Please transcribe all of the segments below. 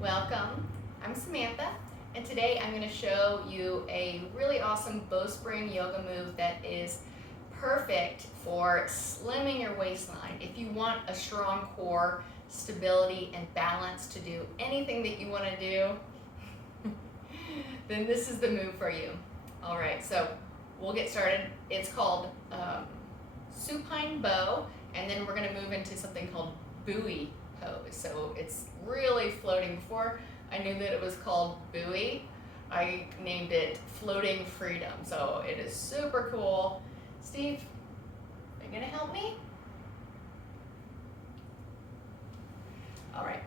Welcome. I'm Samantha, and today I'm going to show you a really awesome Bowspring yoga move that is perfect for slimming your waistline. If you want a strong core, stability, and balance to do anything that you want to do, then this is the move for you. All right, so we'll get started. It's called Supine Bow, and then we're going to move into something called Buoy pose. So it's really floating. Before I knew that it was called Buoy, I named it Floating Freedom. So it is super cool. Steve, are you gonna help me? All right,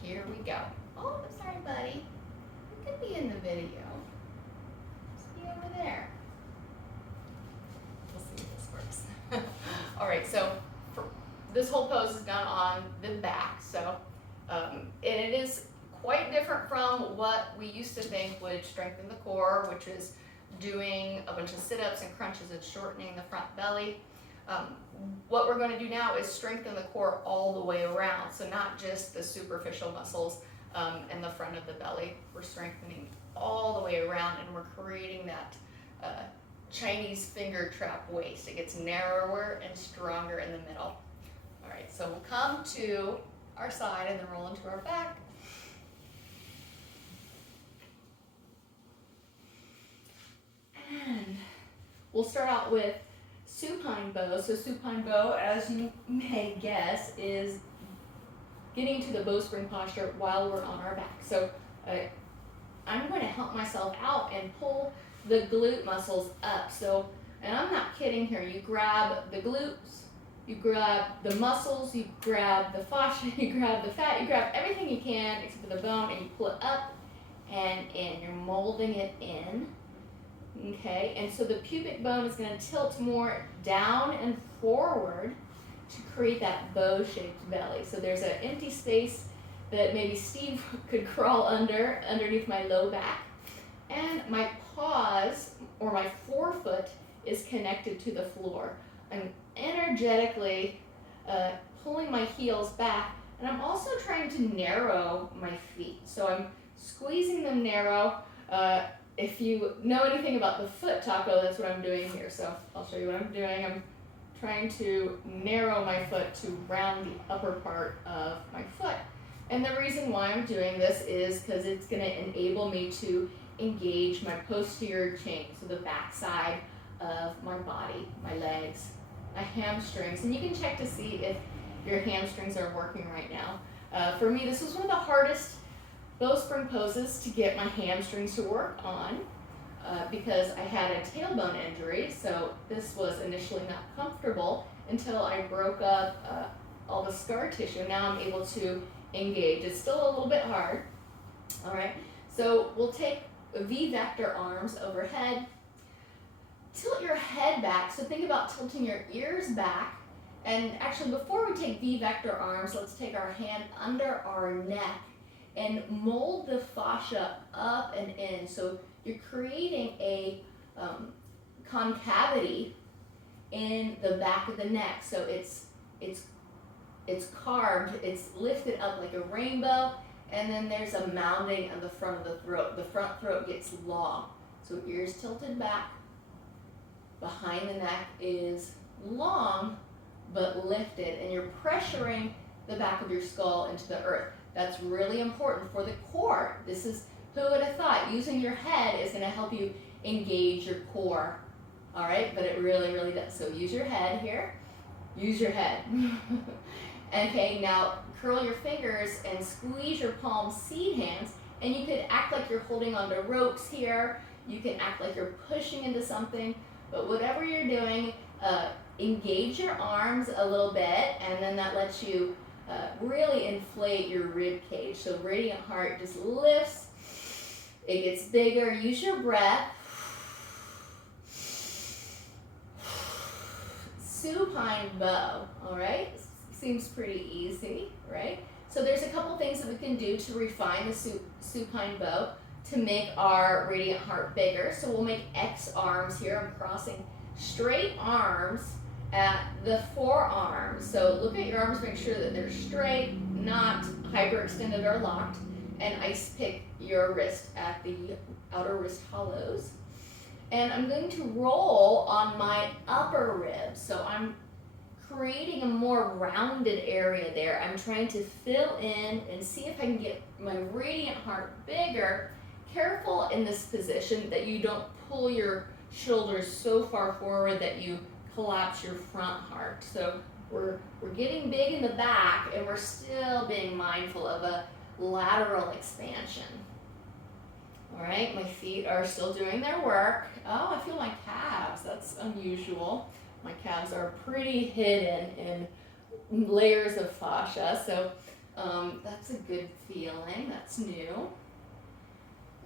here we go. Oh, I'm sorry, buddy. You could be in the video. See over there. We'll see if this works. All right, so this whole pose is done on the back, so and it is quite different from what we used to think would strengthen the core, which is doing a bunch of sit-ups and crunches and shortening the front belly. What we're going to do now is strengthen the core all the way around, so not just the superficial muscles and the front of the belly. We're strengthening all the way around, and we're creating that Chinese finger trap waist. It gets narrower and stronger in the middle. All right, so we'll come to our side and then roll into our back. And we'll start out with supine bow. So supine bow, as you may guess, is getting to the bowspring posture while we're on our back. So I'm going to help myself out and pull the glute muscles up. So, and I'm not kidding here, you grab the glutes, you grab the muscles, you grab the fascia, you grab the fat, you grab everything you can except for the bone, and you pull it up and in. You're molding it in, okay? And so the pubic bone is going to tilt more down and forward to create that bow-shaped belly. So there's an empty space that maybe Steve could crawl underneath my low back. And my paws, or my forefoot, is connected to the floor. I'm energetically pulling my heels back, and I'm also trying to narrow my feet. So I'm squeezing them narrow. If you know anything about the foot taco, that's what I'm doing here. So I'll show you what I'm doing. I'm trying to narrow my foot to round the upper part of my foot. And the reason why I'm doing this is because it's going to enable me to engage my posterior chain, so the back side of my body, my legs, my hamstrings, and you can check to see if your hamstrings are working right now. For me, this was one of the hardest bowspring poses to get my hamstrings to work on because I had a tailbone injury, so this was initially not comfortable until I broke up all the scar tissue. Now I'm able to engage. It's still a little bit hard. All right, so we'll take V-vector arms overhead. Tilt your head back, so think about tilting your ears back. And actually, before we take V-vector arms, let's take our hand under our neck and mold the fascia up and in. So you're creating a concavity in the back of the neck. So it's carved, it's lifted up like a rainbow, and then there's a mounding of the front of the throat. The front throat gets long. So ears tilted back, behind the neck is long but lifted, and you're pressuring the back of your skull into the earth. That's really important for the core. This is, who would have thought, using your head is going to help you engage your core. All right, but it really, really does. So use your head here. Use your head. Okay, now curl your fingers and squeeze your palms, seed hands, and you could act like you're holding onto ropes here. You can act like you're pushing into something, but whatever you're doing, engage your arms a little bit, and then that lets you really inflate your rib cage. So radiant heart just lifts, it gets bigger. Use your breath. Supine bow, all right? Seems pretty easy, right? So there's a couple things that we can do to refine the supine bow to make our radiant heart bigger. So we'll make X arms here. I'm crossing straight arms at the forearms. So look at your arms, make sure that they're straight, not hyperextended or locked. and ice pick your wrist at the outer wrist hollows. And I'm going to roll on my upper ribs. So I'm creating a more rounded area there. I'm trying to fill in and see if I can get my radiant heart bigger. Careful in this position that you don't pull your shoulders so far forward that you collapse your front heart. So we're getting big in the back, and we're still being mindful of a lateral expansion. All right, my feet are still doing their work. Oh, I feel my calves. That's unusual. My calves are pretty hidden in layers of fascia, so that's a good feeling. That's new.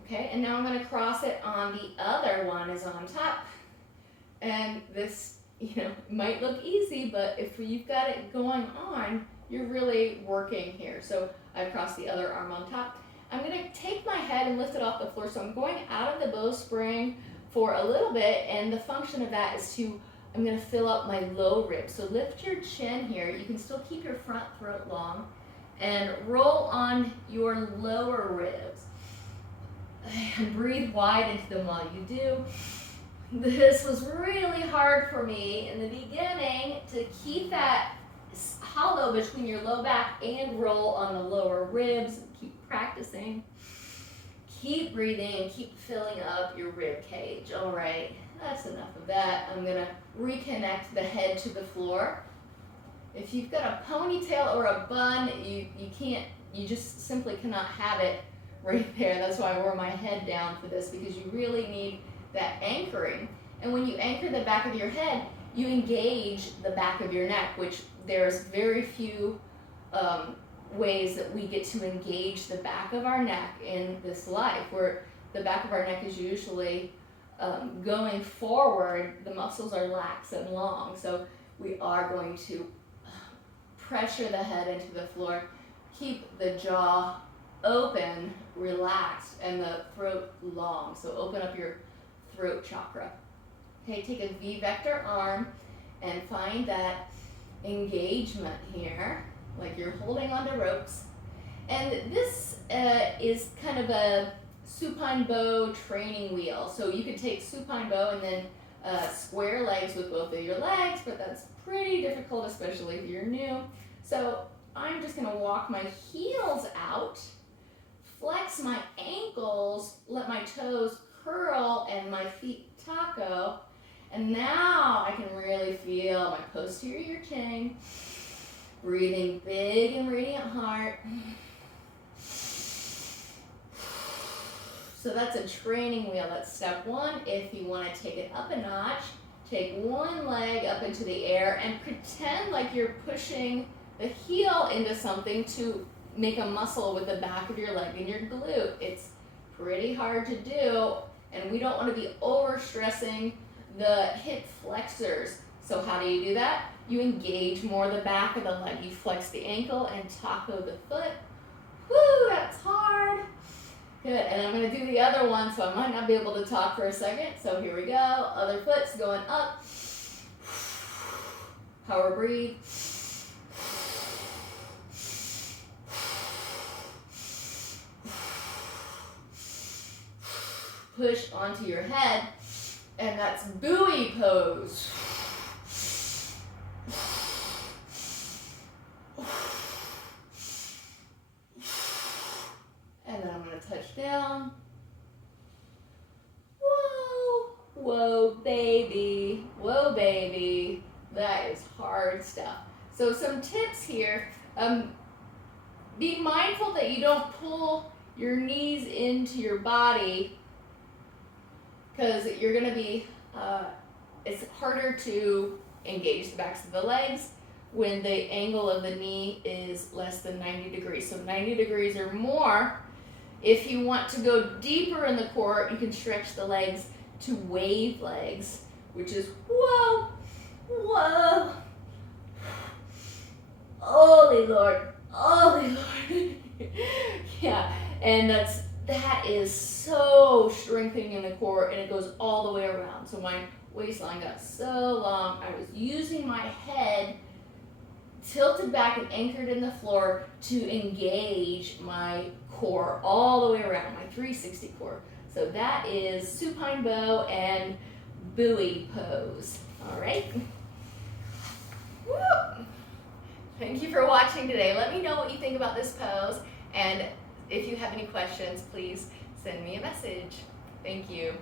Okay, and now I'm going to cross it on the other one is on top. And this, might look easy, but if you've got it going on, you're really working here. So I've crossed the other arm on top. I'm going to take my head and lift it off the floor. So I'm going out of the bowspring for a little bit, and the function of that is I'm going to fill up my low ribs. So lift your chin here. You can still keep your front throat long, and roll on your lower ribs. And breathe wide into them while you do. This was really hard for me in the beginning to keep that hollow between your low back and roll on the lower ribs. Keep practicing. Keep breathing and keep filling up your rib cage. All right, that's enough of that. I'm gonna reconnect the head to the floor. If you've got a ponytail or a bun, you just simply cannot have it right there. That's why I wore my head down for this, because you really need that anchoring. And when you anchor the back of your head, you engage the back of your neck, which there's very few ways that we get to engage the back of our neck in this life, where the back of our neck is usually going forward. The muscles are lax and long, so we are going to pressure the head into the floor, keep the jaw open, relaxed, and the throat long. So open up your throat chakra. Okay, take a V-vector arm and find that engagement here, like you're holding onto ropes. And this is kind of a supine bow training wheel. So you could take supine bow and then square legs with both of your legs, but that's pretty difficult, especially if you're new. So I'm just gonna walk my heels out, flex my ankles, let my toes curl and my feet taco, and now I can really feel my posterior chain, breathing big and radiant heart. So that's a training wheel. That's step one. If you want to take it up a notch, take one leg up into the air and pretend like you're pushing the heel into something to make a muscle with the back of your leg and your glute. It's pretty hard to do, and we don't want to be overstressing the hip flexors. So how do you do that? You engage more the back of the leg. You flex the ankle and taco the foot. Woo, that's hard. Good, and I'm gonna do the other one, so I might not be able to talk for a second. So here we go, other foot's going up. Power breathe. Push onto your head, and that's buoy pose. And then I'm going to touch down. Whoa, whoa baby, whoa baby. That is hard stuff. So some tips here. Be mindful that you don't pull your knees into your body, because you're going to be, it's harder to engage the backs of the legs when the angle of the knee is less than 90 degrees. So 90 degrees or more. If you want to go deeper in the core, you can stretch the legs to wave legs, which is whoa, whoa. Holy Lord, holy Lord. Yeah, and that is so strengthening in the core, and it goes all the way around. So my waistline got so long. I was using my head tilted back and anchored in the floor to engage my core all the way around, my 360 core. So that is supine bow and buoy pose. All right. Woo! Thank you for watching today. Let me know what you think about this pose, and if you have any questions, please send me a message. Thank you.